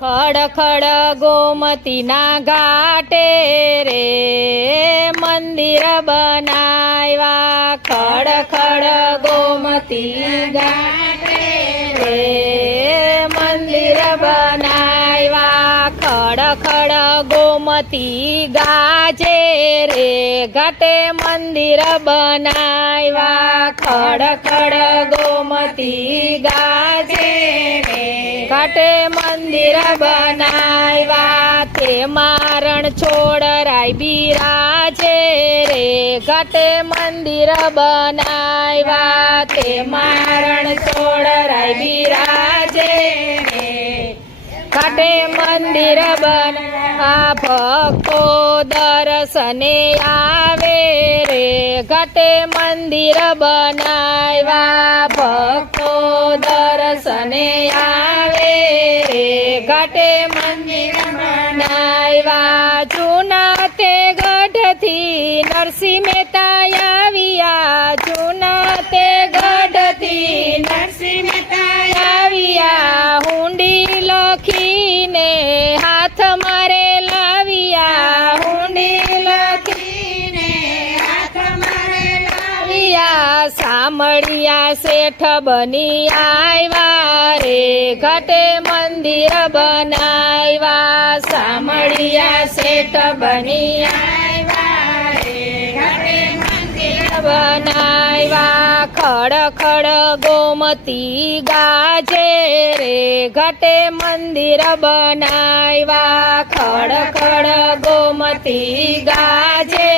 ખડ ખડ ગોમતીના ઘાટે રે મંદિર બનાવ્યા, ખડ ખડ ગોમતી ઘાટે રે મંદિર બનાવ્યા, ખડ ખડ ગોમતી ગાજે રે ઘાટે મંદિર બનાવ્યા, ખડ ખડ ગોમતી ગાજે રે ઘાટે મંદિર બનાવ્યા, તે મારણ છોડરાય બિરાજે રે ઘાટે મંદિર બનાવ્યા, તે મારણ છોડરાય બિરાજે રે ઘાટે મંદિર બનાવ્યા, ભક્તો દર્શને આવે રે ઘાટે મંદિર બનાવ્યા, ભક્તો દર્શને આવે રે ઘાટે મંદિર બનાવ્યા, જૂના તે ગઢથી નરસિંહ મહેતા આવ્યા, જૂના તે ગઢથી નરસિંહ મહેતા આવ્યા, હુંડી લખીને હાથ મારે લાવ્યા, હુંડી લખીને હાથ મારે લાવ્યા, સામળિયા શેઠ બની આવ્યા રે ઘાટે મંદિર બનાવ્યા, સામળિયા શેઠ બની આવ્યા રે ઘાટે મંદિર બનાવ્યા, ખડ ખડ ગોમતી ગાજે રે ઘાટે મંદિર બનાવ્યા, ખડ ખડ ગોમતી ગાજે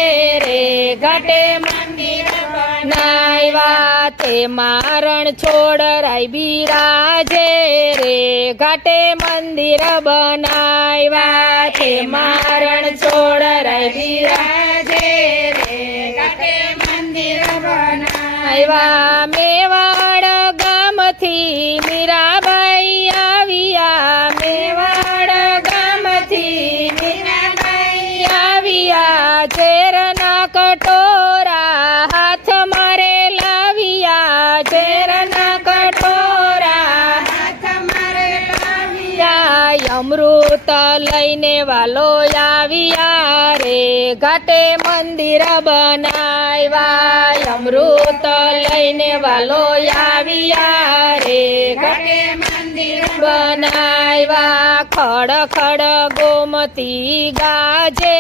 રે ઘાટે મંદિર બનાવ્યા, તે મારણ છોડરાય બિરાજે રે ઘાટે મંદિર બનાવ્યા, તે મારણ છોડરાય બિરાજે રે ઘાટે મંદિર બનાવ્યા, મેવાડ ગામથી મીરાબાઈ આવ્યા, મેવાડ ગામથી મીરાબાઈ આવ્યા, ઝેરના કટોરા હાથ મારે લાવ્યા, ઝેરના કટોરા હાથ મારે લાવ્યા, અમૃત લઈને વાલો આવ્યા રે ઘાટે મંદિર બનાવ્યા, અમૃત લઈને વાલો આવ્યા રે ઘાટે મંદિર બનાવ્યા, ખડ ખડ ગોમતી ગાજે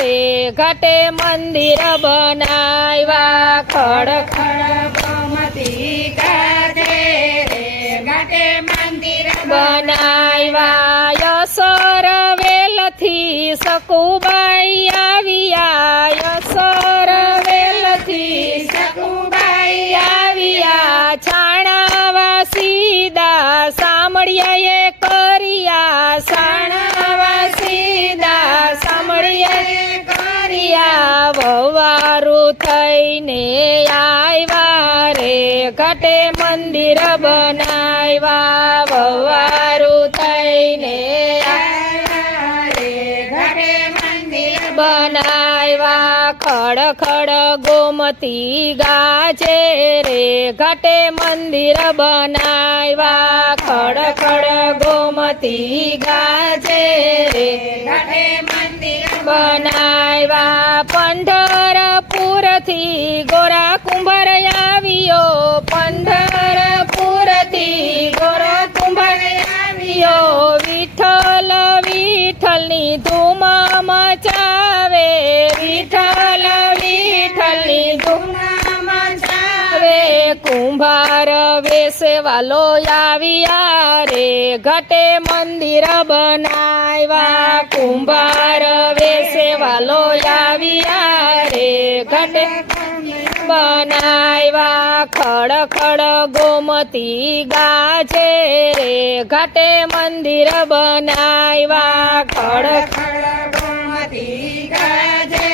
રે ઘાટે મંદિર બનાવ્યા, ખડ ખડ ગોમતી ગાજે રે ઘાટે મંદિર બનાવ્યા, યસર વેલથી સકુબાઈ આવ્યા, યસર વેલથી સકુબાઈ આવ્યા, છાણાવા સીધા સામળિયાએ કર્યા, છાણાવા સીધા સામળિયાએ કર્યા, વવારું થઈને આવ્યા રે ઘાટે મંદિર બનાવ્યા, વવારું થઈને આવ્યા રે ઘાટે મંદિર બનાવ્યા, ખડ ખડ ગોમતી ગાજે રે ઘાટે મંદિર બનાવ્યા, ખડ ખડ ગોમતી ગાજે રે ઘાટે મંદિર બનાવ્યા, પંઢરપુરથી ગોરા કુંભાર આવ્યો, પંઢરપુરથી ગોરા કુંભાર આવ્યો, વિઠ્ઠલ વિઠ્ઠલની ધૂમ મચાવે, વિઠ્ઠલ વિઠ્ઠલની ધૂમ મચાવે, કુંભાર વેશે વાલો આવ્યા રે ઘાટે મંદિર બનાવ્યા, કુંભાર વેશે વાલો આવ્યા રે ઘાટે બનાવ્યા, ખડ ખડ ગોમતી ગાજે રે ઘાટે મંદિર બનાવ્યા, ખડ ખડ ગોમતી ગાજે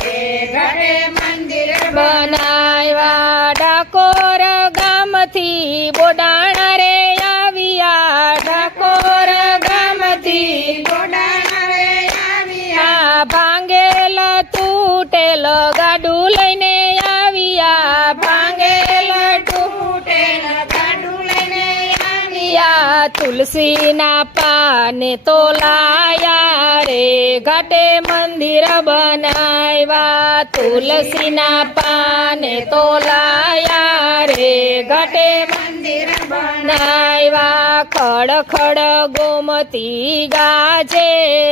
રે ઘાટે મંદિર બનાવ્યા, ડાકોર ગામથી બોડાણા રે આવ્યા, ડાકોર ગામથી બોડાણા રે આવ્યા, ભાંગેલ તૂટેલ ગાડું લઈને આવ્યા, ભાંગેલ તૂટેલ ગાડું લઈને આવ્યા, તુલસી તુલસીના પાને તો લાયા રે ઘાટે મંદિર બનાવ્યા તુલસીના પાને તો લાયા રે ઘાટે મંદિર બનાવ્યા ખડ ખડ ગોમતી ગાજે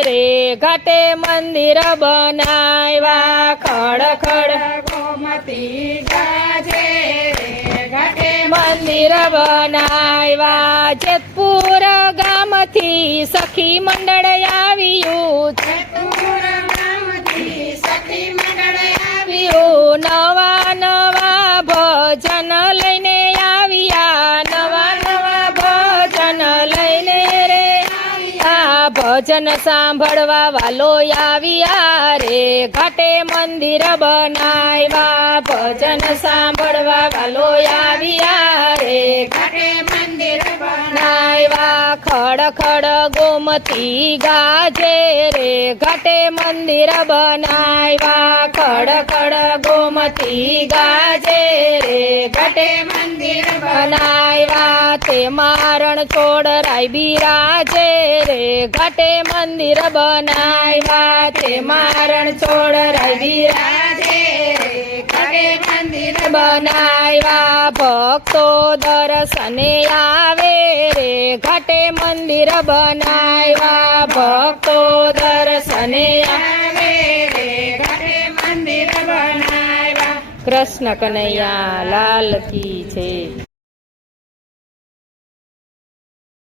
રે ઘાટે મંદિર બનાવ્યા ખડ ખડ ગોમતી ગાજે રે ઘાટે મંદિર બનાવ્યા જેતપુર ગામથી સખી મંડળ આવ્યું જેતપુર ગામથી સખી મંડળ આવ્યું નવા નવા ભજન લઈને આવ્યા નવા નવા ભજન લઈને રે આ ભજન સાંભળવા વાલો આવ્યા રે ઘાટે મંદિર બનાવ્યા ભજન સાંભળવા વાલો આવ્યા રે ઘાટે મંદિર બનાવ્યા ખડ ખડ ગોમતી ગાજે રે ઘાટે મંદિર બનાવ્યા ખડ ખડ ગોમતી ગાજે રે ઘાટે મંદિર બનાવ્યા તે મારણ છોડ રાય બિરાજે રે ઘાટે મંદિર બનાવ્યા તે મારણ છોડ રાય બિરાજે રે ઘાટે મંદિર બનાવ્યા ભક્તો દર્શને આવે રે ઘાટે મંદિર બનાવ્યા ભક્તો દર્શને આવે રે ઘાટે મંદિર બનાવ્યા કૃષ્ણ કનૈયા લાલ કી છે.